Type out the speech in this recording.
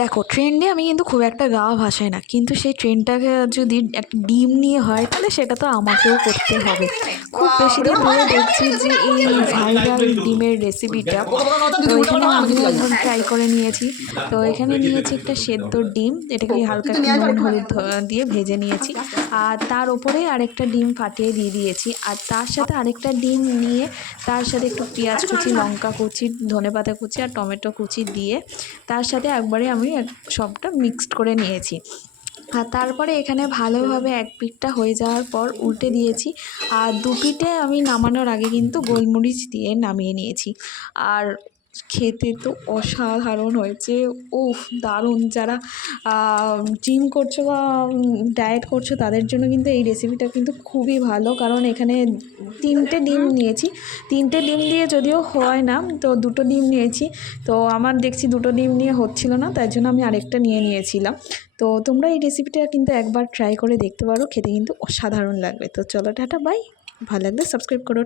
দেখো ট্রেন্ডে আমি কিন্তু খুব একটা গা ভাসাই না, কিন্তু সেই ট্রেন্ডটাকে যদি একটা ডিম নিয়ে হয় তাহলে সেটা তো আমাকেও করতে হবে। খুব বেশি দিন ধরে দেখছি যে এই ভাইরাল ডিমের রেসিপিটা, তো এখানে আমিও একবার ট্রাই করে নিয়েছি। তো এখানে নিয়েছি একটা সেদ্ধ ডিম, এটাকে হালকা একটু নুন হলুদ দিয়ে ভেজে নিয়েছি, আর তার উপরে আরেকটা ডিম ফাটিয়ে দিয়ে দিয়েছি, আর তার সাথে আরেকটা ডিম নিয়ে তার সাথে একটু পেঁয়াজ কুচি, লঙ্কা কুচি, ধনেপাতা কুচি আর টমেটো কুচি দিয়ে তার সাথে একবারে আমি সবটা মিক্সড করে নিয়েছি। আর তারপরে এখানে ভালোভাবে এক পিঠটা হয়ে যাওয়ার পর উল্টে দিয়েছি, আর দু পিঠে আমি নামানোর আগে কিন্তু গোলমরিচ দিয়ে নামিয়ে নিয়েছি। আর খেতে তো অসাধারণ হয়েছে। উফ, দারুণ! যারা জিম করছো বা ডায়েট করছো তাদের জন্য কিন্তু এই রেসিপিটা কিন্তু খুবই ভালো, কারণ এখানে 3টে ডিম নিয়েছি। 3টে ডিম দিয়ে যদিও হয় না, তো 2টো ডিম নিয়েছি। তো আমার দেখছি 2টো ডিম নিয়ে হচ্ছিল না, তাই জন্য আমি আরেকটা নিয়ে নিয়েছিলাম। তো তোমরা এই রেসিপিটা কিন্তু একবার ট্রাই করে দেখতে পারো, খেতে কিন্তু অসাধারণ লাগবে। তো চলো টাটা, বাই। ভালো লাগলে সাবস্ক্রাইব করো।